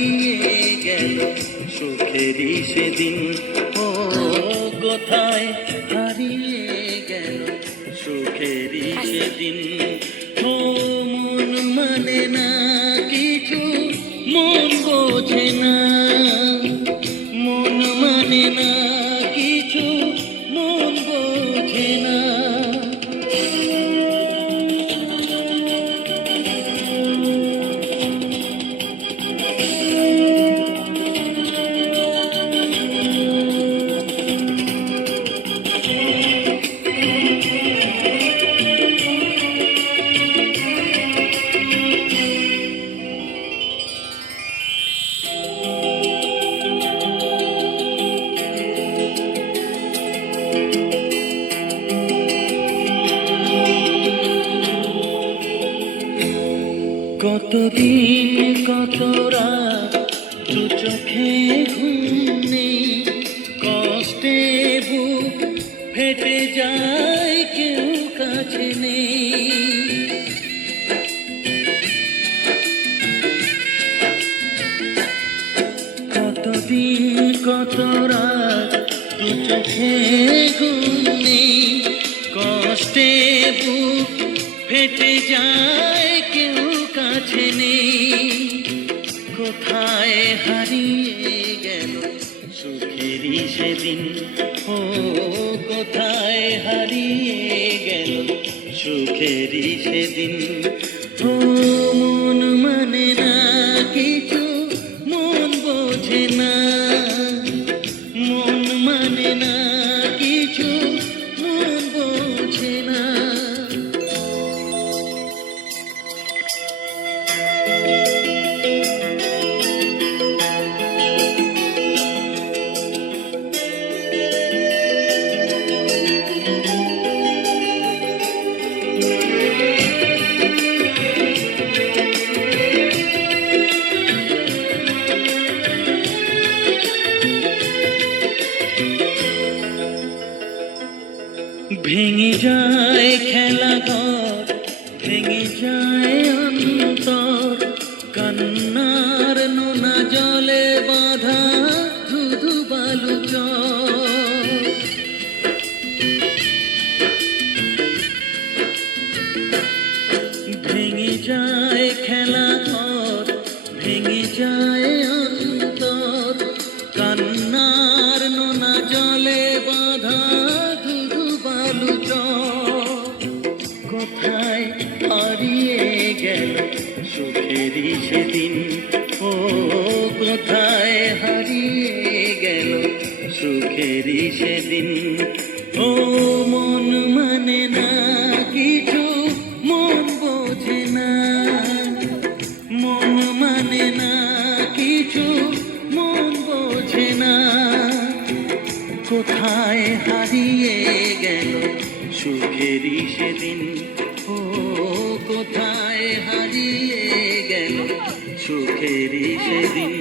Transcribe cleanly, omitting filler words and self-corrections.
হারিয়ে গেল সুখেরই সেদিন। ও কোথায় হারিয়ে গেল সুখেরই সেদিন। ও মন মানে না কিছু, মন বোঝে না, মন মানে না কিছু, মন বোঝে না। কতদিন কত রাত দু চোখে ঘুম নেই, কষ্টে বুক ফেটে যায় কেউ কাছে নেই। কতদিন কত রাত দু চোখে ঘুম নেই, কষ্টে বুক ফেটে যায় কেউ কাছে নেই। কোথায় হারিয়ে গেল সুখেরই সেদিন। ও কোথায় হারিয়ে গেল সুখেরই সেদিন। ও মন মানে না কিছু, মন বোঝে না, মন মানে না কিছু, মন বোঝে না। ভেঙে যায় খেলা ঘর, ভেঙে যায় অন্তর, কান্নার নোনা জলে বাঁধা ধুধু বালু চর। ভেঙে যায় খেলা ঘর, ভেঙে যায় অন্তর, কান্নার নোনা জলে বাঁধা কোথায় হারিয়ে গেল সুখেরই সেদিন। ও কোথায় হারিয়ে গেল সুখেরই সেদিন। ও মন মানে না কিছু, মন বোঝে না, মন মানে না কিছু, মন বোঝে না। কোথায় হারিয়ে গেল সুখেরই সেদিন। ও কোথায় হারিয়ে গেল সুখেরই সেদিন।